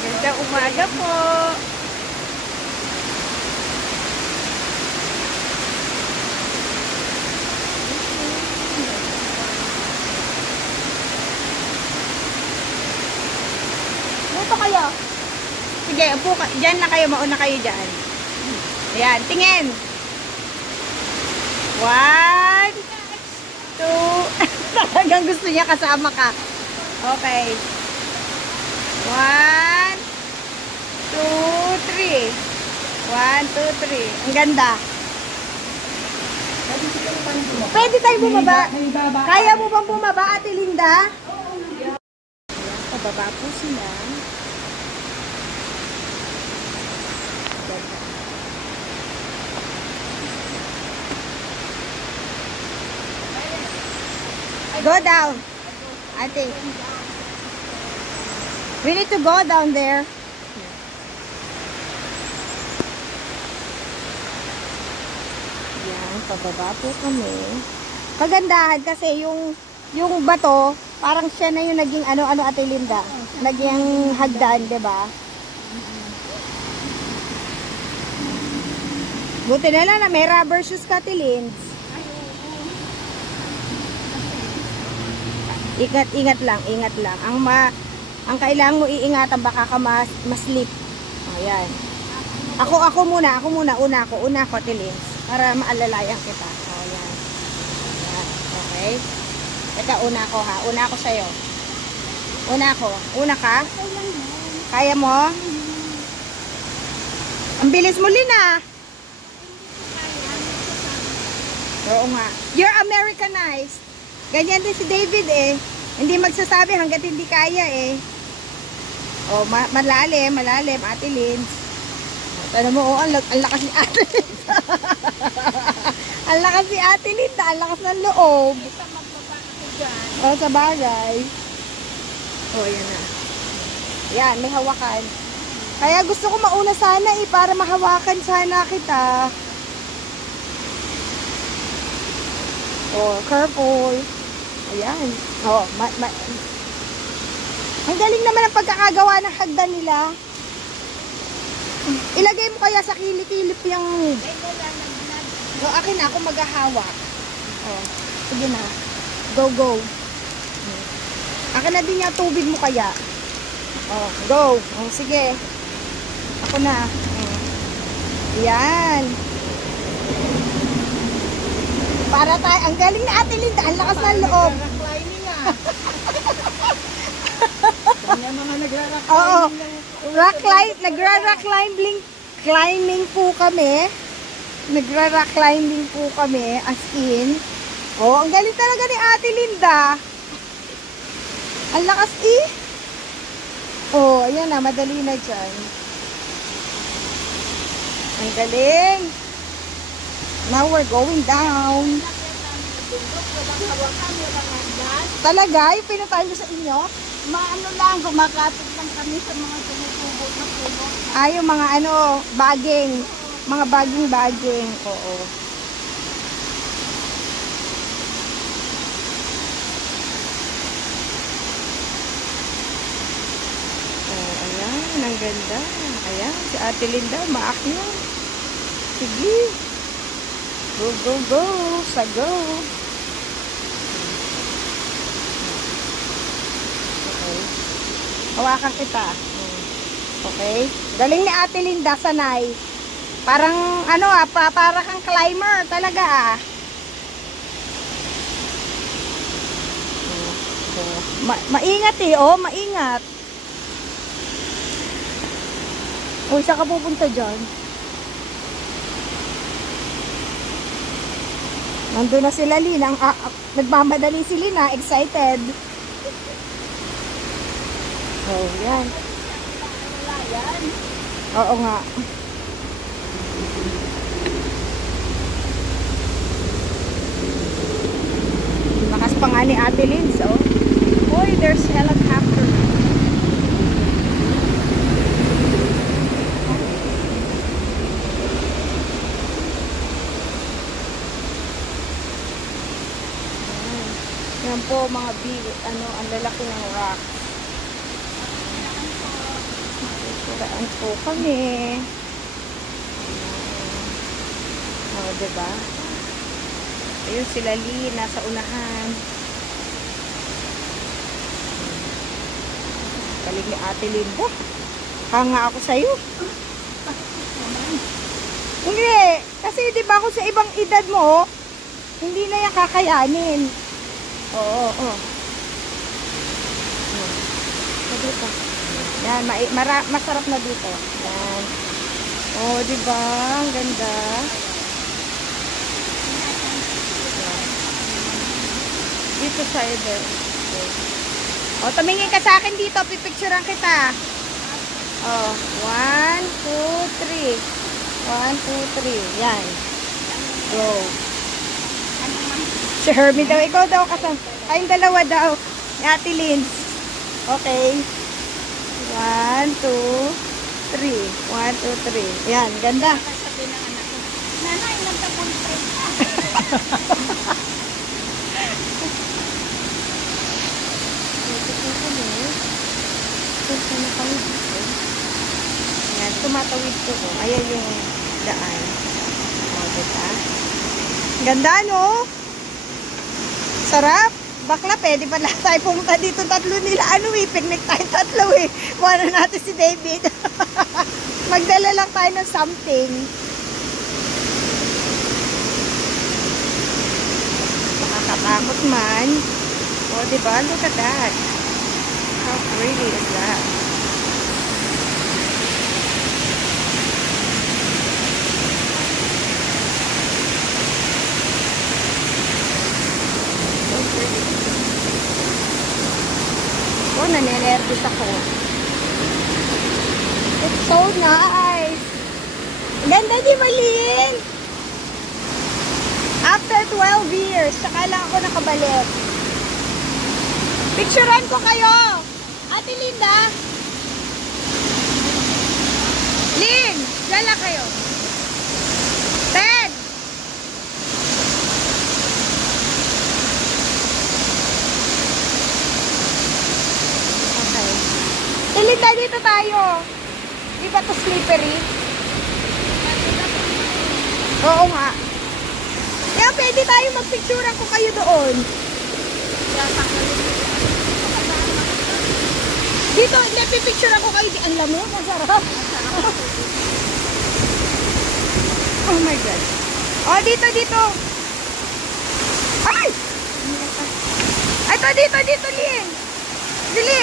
Magandang umaga po. Buto kayo. Sige, upo ka. Diyan na kayo. Mauna kayo dyan. Ayan, tingin. 1, 2. Talagang gusto niya kasama ka. Okay. 1, 2, 3. 1, 2, 3. Ang ganda. Pwede tayo bumaba. Kaya mo bang bumaba, Ate Linda? Ayan, pababa po sila. Go down. Ate. We need to go down there. Yan, pababa po kami. Kagandahan kasi yung bato, parang siya na yung naging ano Ate Linda, naging hagdan, 'di ba? Buti na lang na may rubber shoes ka, Ate Linds. Ingat lang. Ang kailangan mo iingatan baka ka ma-slip. Ayan. Ako muna, una ako, Tilins, para maalalayan kita. Ayan. Ayan. Okay. Teka, una ako sa'yo. Una ka? Kaya mo? Ang bilis mo, Lina. Oo nga. You're Americanized. Ganyan din si David eh. Hindi magsasabi hanggat hindi kaya eh. Oh, malalim, Ate Linds. Tanong mo, ang lakas ni Ate Linda. Ang lakas ni Ate Linda, ang lakas ng loob. Oh, sa bagay. Oh, yan na. Yan, may hawakan. Kaya gusto ko mauna sana eh, para mahawakan sana kita. Oh, careful. Ayan. Oh, ang galing naman ang pagkakagawa ng hagdan nila. Ilagay mo kaya sa kilip-kilip yung... Oh, akin na, ako maghahawak. Oh, sige na. Go. Akin na din yung tubig mo kaya. Oh, go. Oh, sige. Ako na. Ayan. Para tayo, ang galing na Ate Linda, ang lakas ng loob. Kanya mga nagra-rock climbing. Oo. Nagra-rock climbing po kami. Nagra-rock climbing po kami, as in. Oh, ang galing talaga ni Ate Linda. Ang lakas eh. Oh, ayan na, madali na dyan. Ang galing. Now we're going down. Talaga? Yung pinatay mo sa inyo? Maano lang, gumakapit lang kami sa mga tumutubo na puno. Yung mga baging. Mga baging. Oo. Oh, ayan. Ang ganda. Ayan, si Ate Linda, maakyat. Sige. Go. Sago. Okay. Hawakan kita. Okay. Galing ni Ate Linda, sanay. Parang, para kang climber. Talaga, maingat eh, maingat. Uy, saan ka pupunta dyan? Nandun na sila, Lina. Nagmamadali si Lina. Excited. Oh, yan. Oo nga. Lakas pa nga ni Ate Linds, oh. Uy, there's helicopter. Yan po mga big, ang lalaki ng rock. Daan po kami. O, diba? Ayun sila Lee, nasa unahan. Kalig ni Ate Linda. Hanga ako sa'yo. Hindi. Kasi di ba kung sa ibang edad mo, hindi na yan kakayanin. Oo, oo. Dito. Yan, masarap na dito. Yan. Oh, di ba? Ang ganda. Yan. Dito sa either. O, tumingin ka sa akin dito. Pipicturean kita. Oh, 1, 2, 3. 1, 2, 3. Yan. Go. Si Hermie daw. Ikaw daw kasama. Kayong dalawa daw. Ni Ate Lynn. Okay. 1, 2, 3. 1, 2, 3. Yan, ganda. Sabi ng anak ko, nanay, nagtapuntay ka. Yan, tumatawid ko. Ayan yung daan. O, diba? Ganda, no? Sarap. Bakla, pwede pa lahat tayo pumunta dito tatlo nila. Ano eh, picnic tayo tatlo eh. Buwan natin si David. Magdala lang tayo ng something. Nakakatakot man. O, diba? Look at that. How pretty is that? So pretty. Oh, nanenervous ako. It's so nice. Ganda di Malin? After 12 years, saka lang ako nakabalik. Picturean ko kayo. Ate Linda. Lin, dala kayo. Ted. Okay. Linda, dito tayo. Di ba to slippery? Oo nga. Kaya pwede tayo magpicturean ko kayo doon. Dito, pipicture ako kayo. Ang lamok, masarap. Oh my God. Oh, dito, dito. Ay! Ito, dito, Lin. Dili.